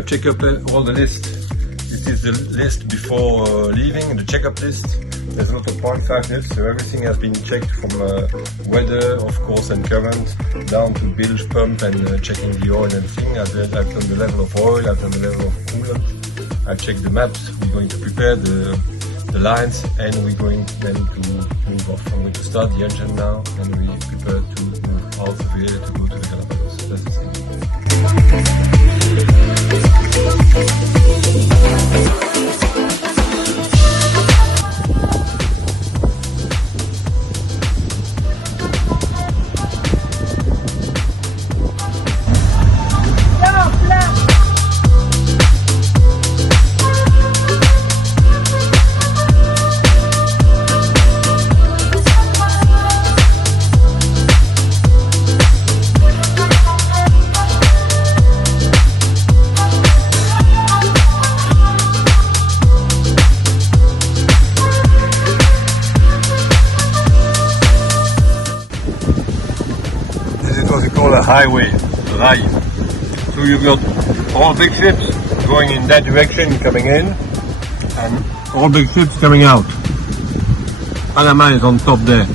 I've checked up all the list. This is the list before leaving, the checkup list. There's a lot of point factors, so everything has been checked from weather, of course, and current, down to bilge pump and checking the oil and everything. I've done the level of oil, I've done the level of coolant. I've checked the maps. We're going to prepare the lines, and we're going then to move off. I'm going to start the engine now, and we prepare to move out of here to go to the Galapagos. That's the thing. Highway, drive. So you've got all big ships going in that direction, coming in, and all big ships coming out. Panama is on top there.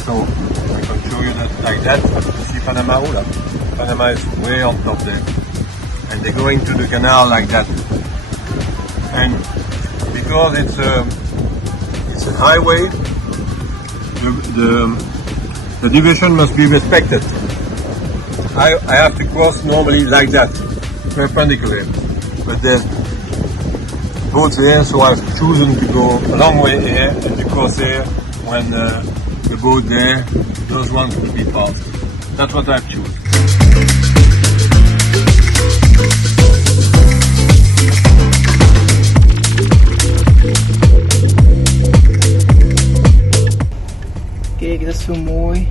So I can show you that like that. You see Panama? Panama is way on top there. And they're going to the canal like that. And because it's a highway, the division must be respected. I have to cross normally like that, perpendicular, but there's boats here, so I've chosen to go a long way here and to cross here when the boat there, those ones will be passed. That's what I've chosen. Kijk, dat is zo mooi.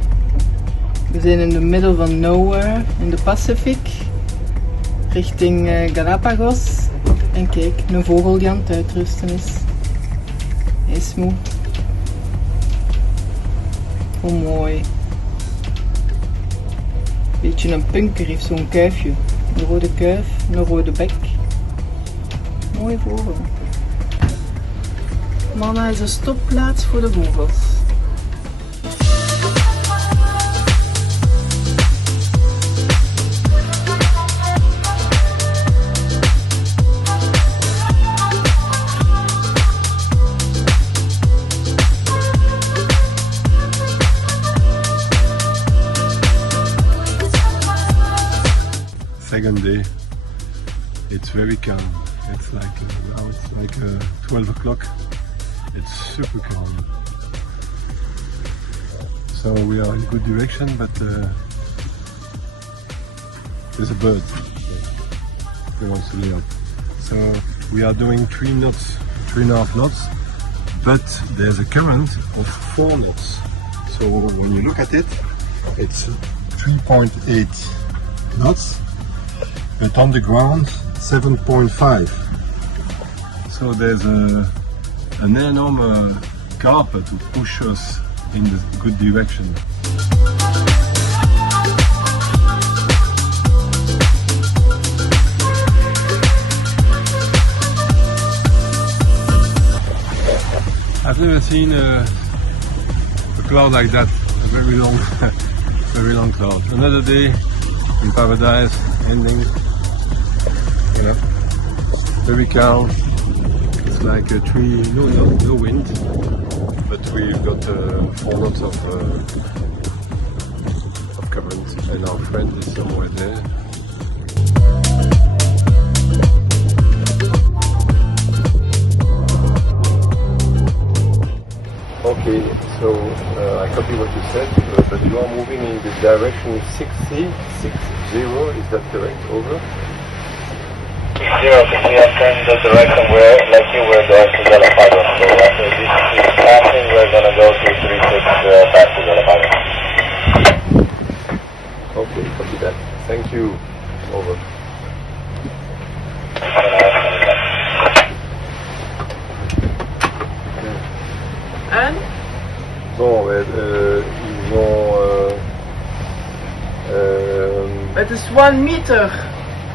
We zijn in the middle van nowhere in de Pacific, richting Galapagos. En kijk, een vogel die aan het uitrusten is. Hij is moe. Hoe mooi. Beetje een punker, heeft zo'n kuifje. Een rode kuif, een rode bek. Mooie vogel. Mama is een stopplaats voor de vogels. Second day, it's very calm. It's like now it's like 12 o'clock. It's super calm. So we are in good direction, but there's a bird that wants to lay up. So we are doing 3 knots, 3.5 knots, but there's a current of 4 knots. So when you look at it, it's 3.8 knots. But on the ground 7.5. So there's an enormous carpet to push us in the good direction. I've never seen a cloud like that, a very long cloud. Another day in paradise, ending. Yeah, very calm. It's like a tree, no wind, but we've got 4 knots of current, and our friend is somewhere there. Okay, so I copy what you said, but you are moving in the direction 60, is that correct? Over? 60, because we have turned the direction where, like you were going to Galapagos. So after this is passing, we're going to go to 36 back to Galapagos. Okay, copy that. Thank you. Over. En? Bon, ils ont... Het is 1 meter.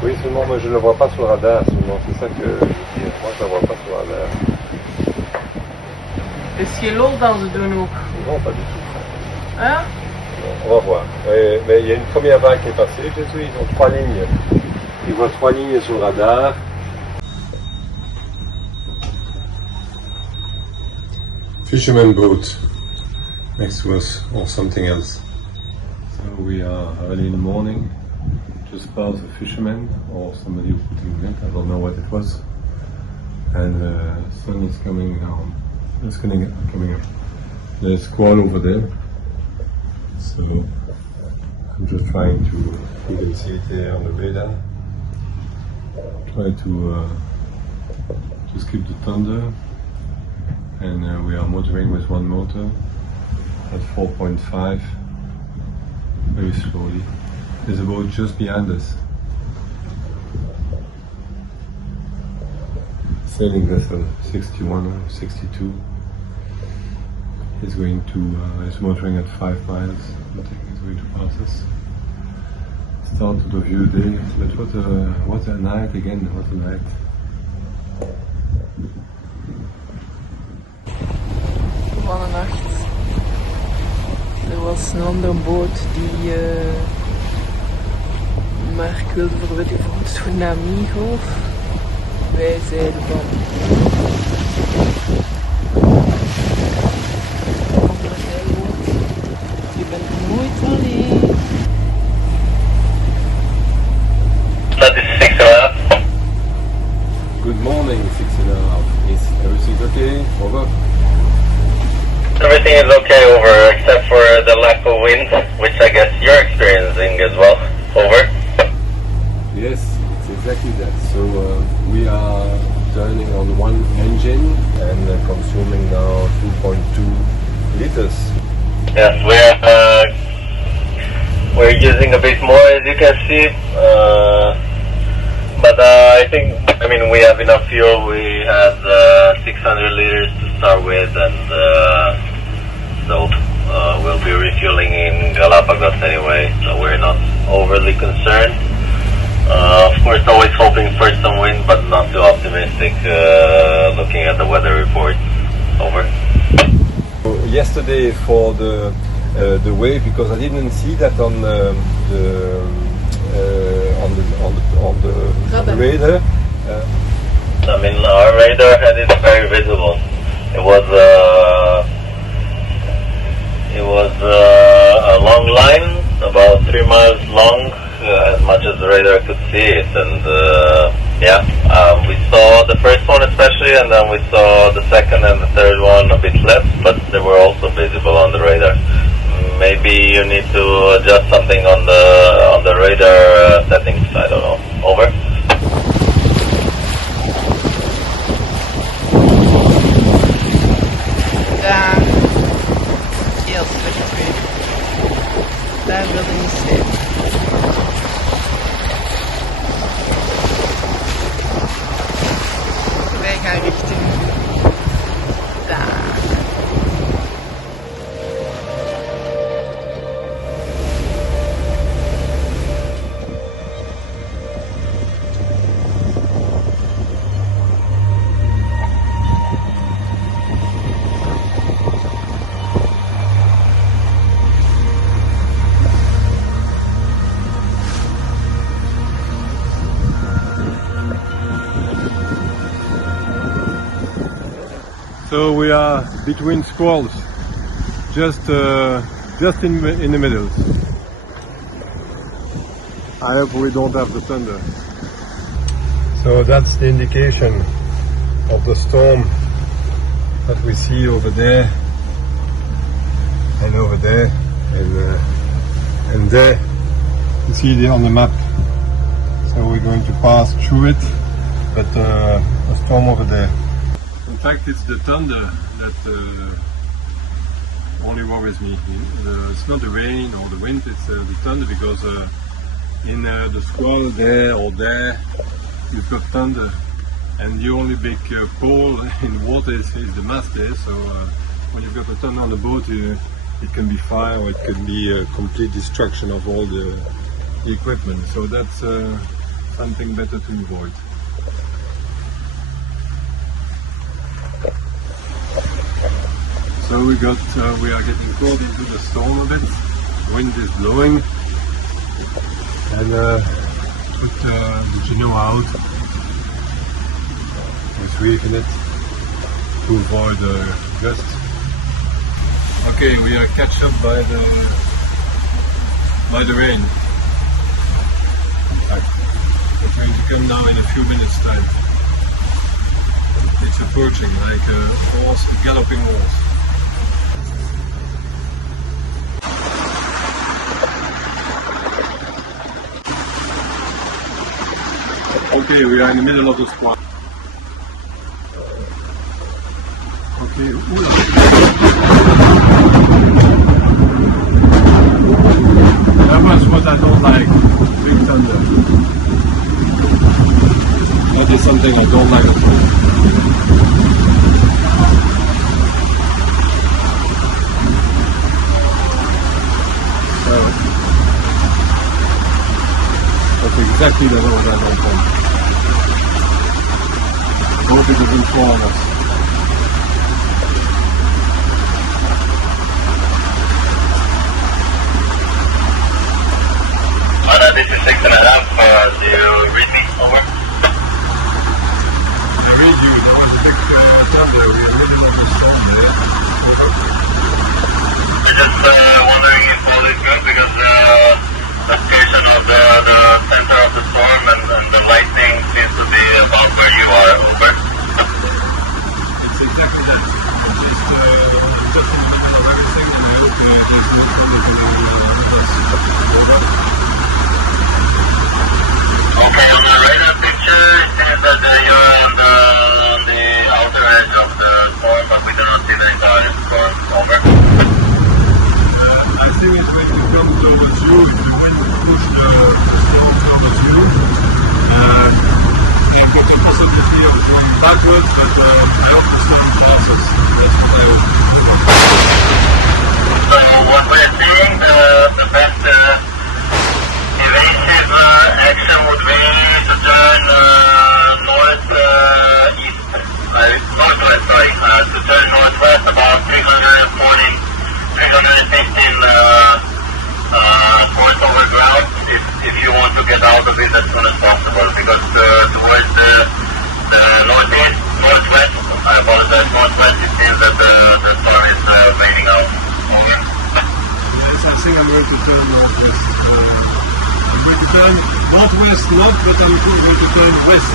Oui, seulement moi je ne le vois pas sur le radar, seulement c'est ça que je veux dire. Moi je ne le vois pas sur le radar. Is geen lol dan ze doen ook. Non, pas du tout. Hein? Non, on va voir. Mais il y a une première vague qui est passée, j'ai vu, ils ont 3 lignes. Ils voient 3 lignes sur le radar. Fisherman boat next to us or something else. So we are early in the morning, just past a fisherman or somebody who put in net, I don't know what it was. And the sun is coming down. It's coming up. There's a squall over there. So I'm just trying to, you can see it here on the radar. Try to skip the thunder. And we are motoring with one motor at 4.5, very slowly. There's a boat just behind us. Sailing vessel 61 or 62 is going to, is motoring at 5 miles. I think it's going to pass us. Start of the view day, but what a night again, what a night. Van de nacht. Er was een andere boot die maar ik wilde voor de witte voet naar Migo. Wij zeiden van andere zeilboot. Je bent nooit alleen. That is 6.5. Good morning, 6.5. Is everything okay? Over? Everything is okay over, except for the lack of wind, which I guess you're experiencing as well. Over. Yes, it's exactly that. So we are turning on one engine and consuming now 2.2 liters. Yes, we're using a bit more, as you can see. But I think, we have enough fuel. We had 600 liters to start with, and so we'll be refueling in Galapagos anyway, so we're not overly concerned. Of course, always hoping for some wind, but not too optimistic looking at the weather report. Over. Yesterday for the wave, because I didn't see that on the radar. Our radar had it very visible. It was a long line, about 3 miles long, as much as the radar could see it. And we saw the first one especially, and then we saw the second and the third one a bit less, but they were also visible on the radar. Maybe you need to adjust something on the radar settings. I don't know. Over. Daar, heel slecht weer. Daar wilde ik niet zitten. Wij gaan richting daar. So we are between squalls, just in the middle. I hope we don't have the thunder. So that's the indication of the storm that we see over there and over there and there. You see it on the map. So we're going to pass through it, but a storm over there. In fact, it's the thunder that only worries me. It's not the rain or the wind, it's the thunder, because in the squall there or there, you've got thunder, and the only big pole in water is the mast there. So when you've got the thunder on the boat, it can be fire, or it can be a complete destruction of all the equipment. So that's something better to avoid. So we are getting caught into the storm a bit. Wind is blowing, and put the canoe out. Just weaken it to avoid gusts. Okay, we are catch up by the rain. In fact, it's going to come now in a few minutes time. It's approaching like a horse, a galloping horse. Okay, we are in the middle of the squall. Okay, that was what I don't like, big thunder. That is something I don't like at all. That's exactly the road I don't want. Hope it doesn't fall on us. This is 6.5. Do you read me? Over. I read you. There was a big thunder. We are living on the storm there. I'm just wondering if all is good because the location of the center of the storm and the lightning seems to be about where you are. Over. It's exactly that. Just in the middle of everything, and we hope there's no Okay, on the radar picture, it says that you're on the outer edge of the storm, but we do not see the entire storm. Over. I think it's going to come towards you. If the wind push the storm towards you, they've got the possibility of going backwards, but I hope the storm passes. That's what I hope. So what we're seeing, the best evasive action would be to turn northwest, to turn northwest about 340, 315 points over ground if you want to get out of it as soon as possible, because towards the northeast, northwest, I apologize, northwest, it seems that the storm is fading out. Yes, I think I'm going to turn northwest. I'm going to turn northwest, not, but I'm going to turn west.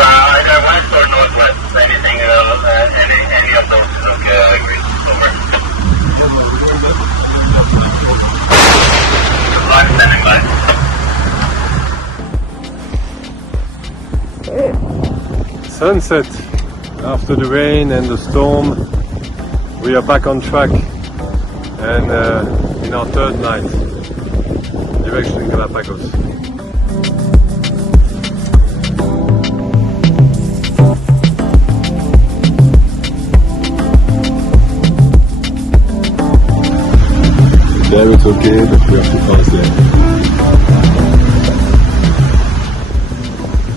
Either west or northwest, anything, any of those. Okay, great. Over. Good luck, standing by. Sunset. After the rain and the storm, we are back on track, and in our third night, direction Galapagos. There it's okay, but we have to pass there.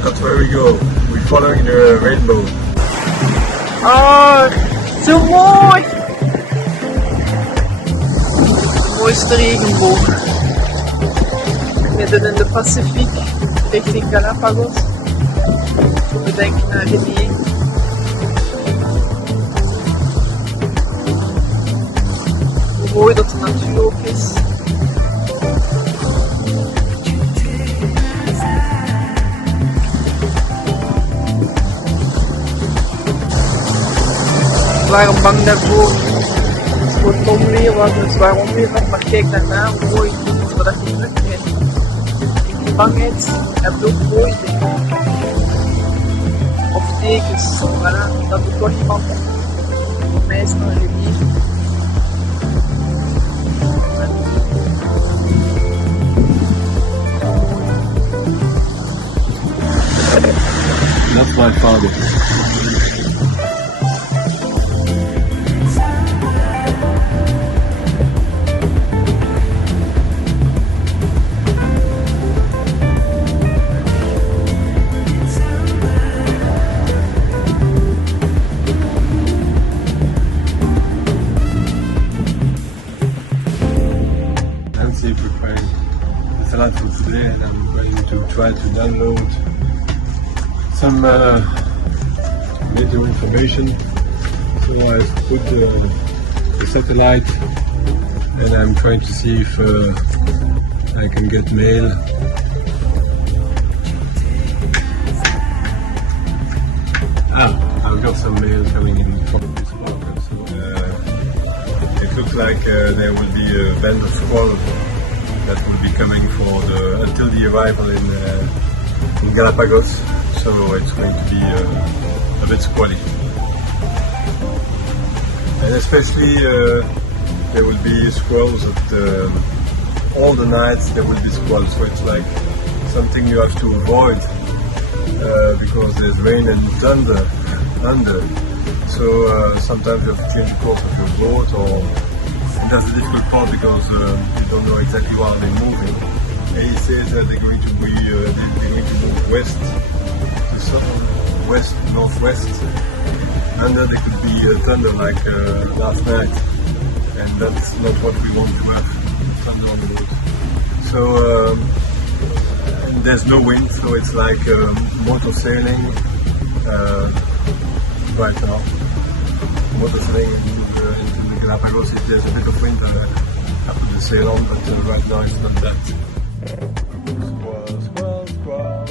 That's where we go. We're following the rainbow. Oh, zo mooi! De mooiste regenboog. Midden in de Pacifiek, richting Galapagos. We denken naar beneden. Hoe mooi dat de natuur ook is. We waren bang daarvoor. Het wordt onweer, was een zwaar onweer, maar kijk daarna hoe mooi het is wat je terugkrijgt. In die bangheid heb je ook mooie dingen. Of tekens, voilà, dat het toch iemand. Voor mij is het een relief. That's my father. yesterday, and I'm going to try to download some little information. So I've put the satellite, and I'm trying to see if I can get mail. I've got some mail coming in from this program. So it looks like there will be a band of squalls that will be coming for until the arrival in Galapagos. So it's going to be a bit squally. And especially there will be squalls at all the nights. There will be squalls, so it's like something you have to avoid because there's rain and thunder under. So sometimes you have to change the course of your boat, and that's the difficult part because you don't know exactly where they're moving. And he says that they're going to move west to south, west, northwest. And then there could be thunder like last night, and that's not what we want to have, thunder on the boat. So and there's no wind, so it's like motor sailing right now. Motor sailing in the Galapagos, there's a bit of wind I have to sail on, but right now it's not that. Squall, squall, squall.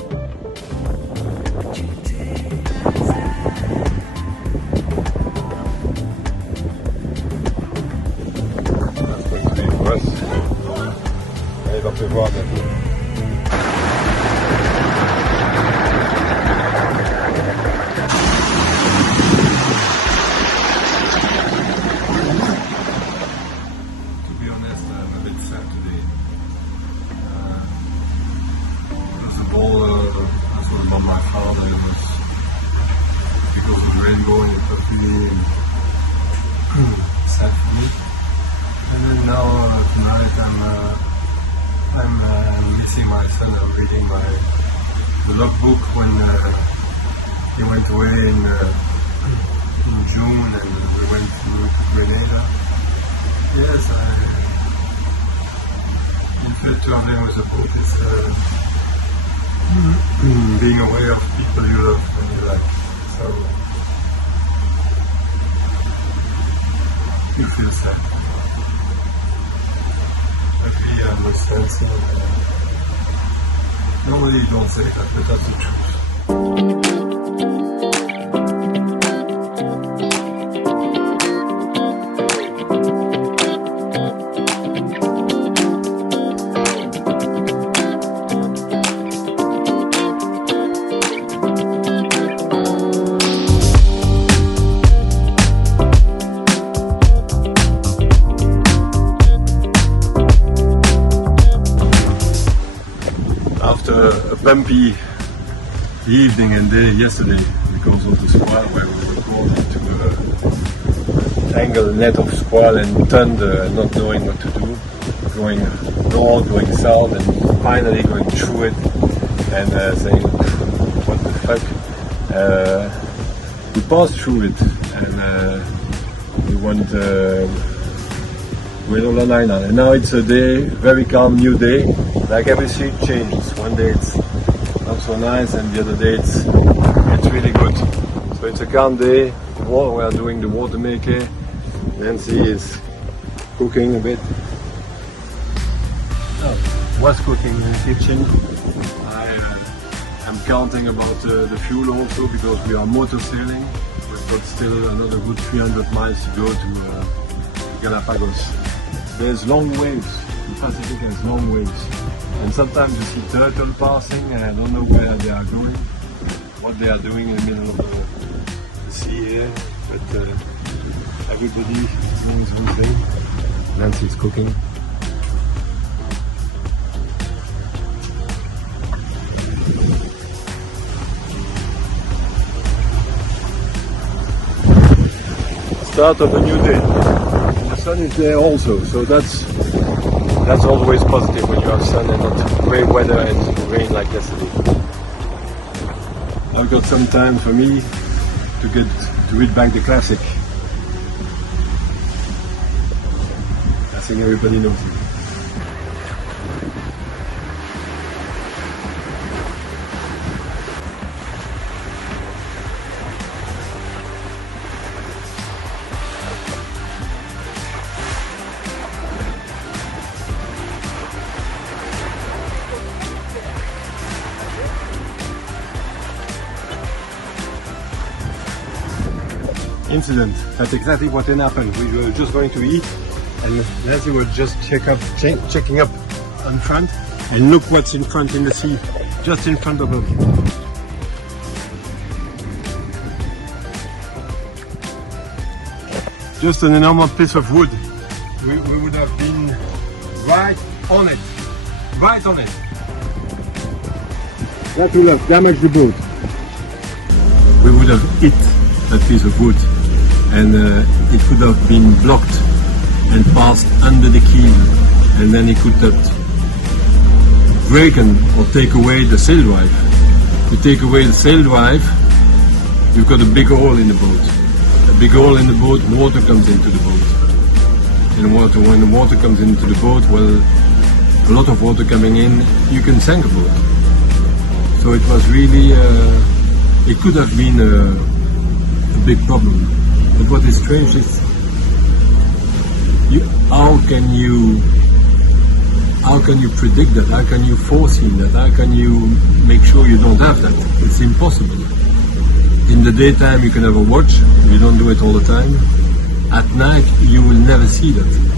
Il va pleuvoir bientôt. To be honest, I'm a bit sad today. First of all, that's what about my father. It was because of the rainbow, and it was really sad for me. And then now tonight I'm missing my son. I'm reading the logbook when he went away in June, and we went to Grenada. Yes, traveling with a boat is being aware of people you love and you like. So you feel sad. I understand, so normally you don't say that, but that's the truth. After a bumpy evening and day yesterday because of the squall, where we were caught into a tangled net of squall and thunder and not knowing what to do, going north, going south, and finally going through it and saying, what the fuck. We passed through it and we went with all the island, and now it's a day, very calm new day. Like every sea changes. One day it's not so nice, and the other day it's really good. So it's a calm day. We are doing the water making. Nancy is cooking a bit. Was cooking in the kitchen. I'm counting about the fuel also because we are motor sailing. We've got still another good 300 miles to go to Galapagos. There's long waves. The Pacific has long waves. And sometimes you see turtle passing, and I don't know where they are going, what they are doing in the middle of the sea here, but everybody knows one thing. Nancy's cooking. Start of a new day. And the sun is there also, so that's always positive when you have sun and not grey weather and rain like yesterday. I've got some time for me to read back the classic. I think everybody knows it. incident. That's exactly what then happened. We were just going to eat, and Leslie was just checking up on front, and look what's in front in the sea, just in front of them. Just an enormous piece of wood. We would have been right on it. Right on it. That will have damaged the boat. We would have hit that piece of wood, and it could have been blocked and passed under the keel, and then it could have broken or take away the sail drive. To take away the sail drive, you've got a big hole in the boat. A big hole in the boat, water comes into the boat. And when the water comes into the boat, well, a lot of water coming in, you can sink a boat. So it was really, it could have been a big problem. But what is strange is, how can you predict that? How can you foresee that? How can you make sure you don't have that? It's impossible. In the daytime you can have a watch, you don't do it all the time. At night you will never see that.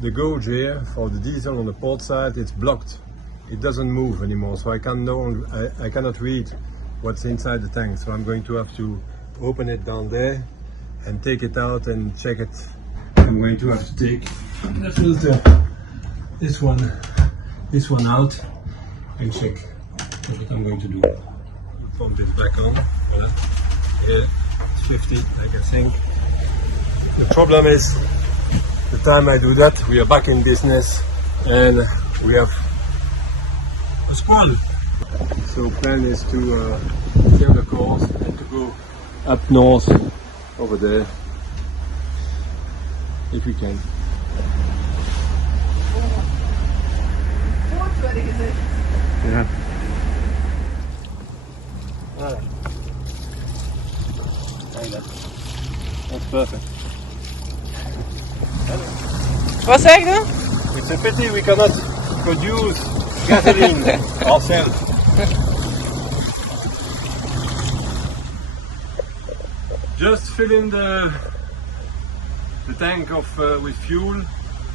The gauge here for the diesel on the port side, it's blocked. It doesn't move anymore, so I cannot read what's inside the tank. So I'm going to have to open it down there and take it out and check it. I'm going to have to take the filter, this one out and check. That's what I'm going to do. Pump it back on. Yeah, it's 50, I can think. The problem is, the time I do that, we are back in business and we have a squall. So plan is to steer the course and to go up north over there, if we can. Yeah. Alright. That's perfect. Wat zeg je? It's a pity we cannot produce gasoline ourselves. Just fill in the tank with fuel,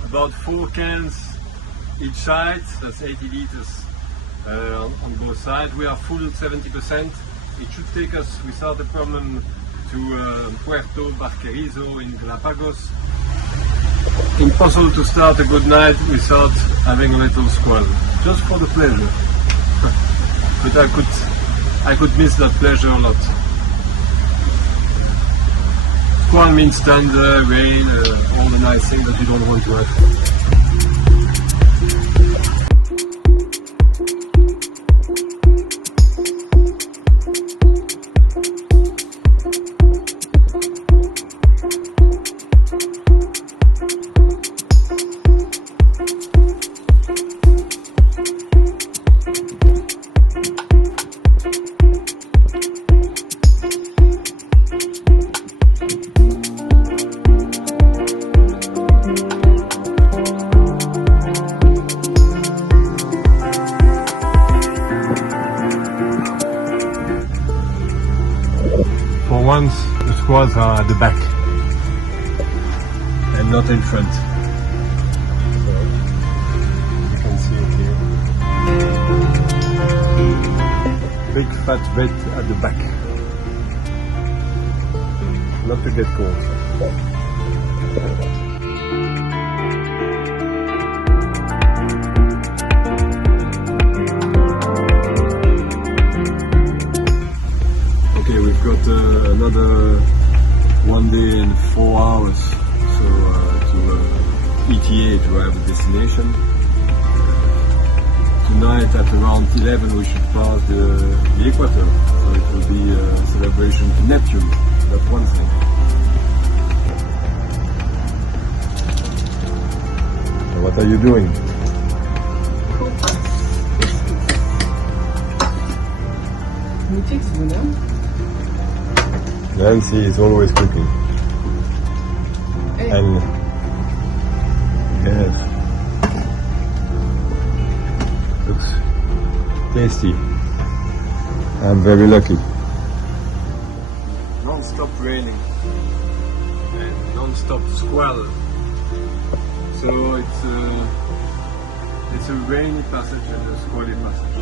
about 4 cans each side, that's 80 liters on both sides. We are full 70%. It should take us without a problem to Puerto Barquerizo in Galapagos. Impossible to start a good night without having a little squall, just for the pleasure. But I could miss that pleasure a lot. Squall means thunder, rain, all the nice things that you don't want to have. Once the squalls are at the back and not in front. So you can see it here. Big fat bed at the back. Not to get cold. We've got another 1 day and 4 hours so to ETA to have a destination. Tonight at around 11 we should pass the equator, so it will be a celebration to Neptune, that's one thing. So what are you doing? Moet iets doen, hè? Nancy is always cooking. Hey. And yes, looks tasty. I'm very lucky. Non-stop raining and non-stop squall. So it's a rainy passage and a squally passage.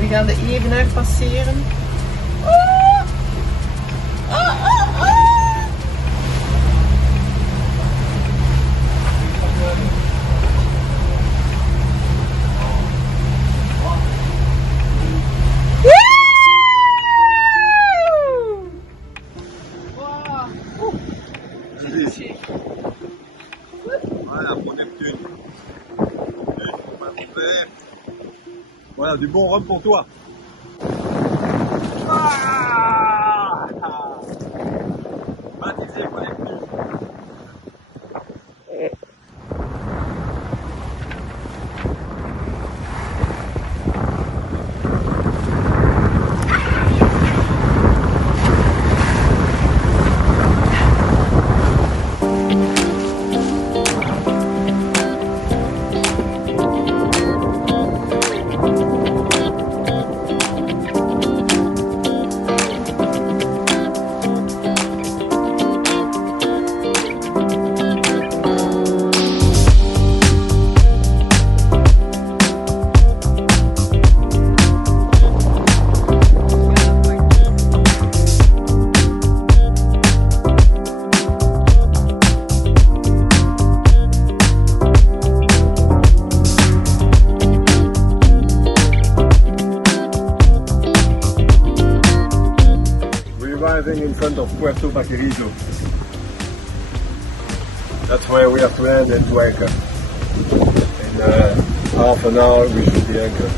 We gaan de evenaar passeren. Voilà, mon Neptune. Voilà, du bon rhum pour toi. Baptisé mon Neptune. Arriving in front of Puerto Barquerizo. That's where we have to land and to anchor. In half an hour we should be anchored.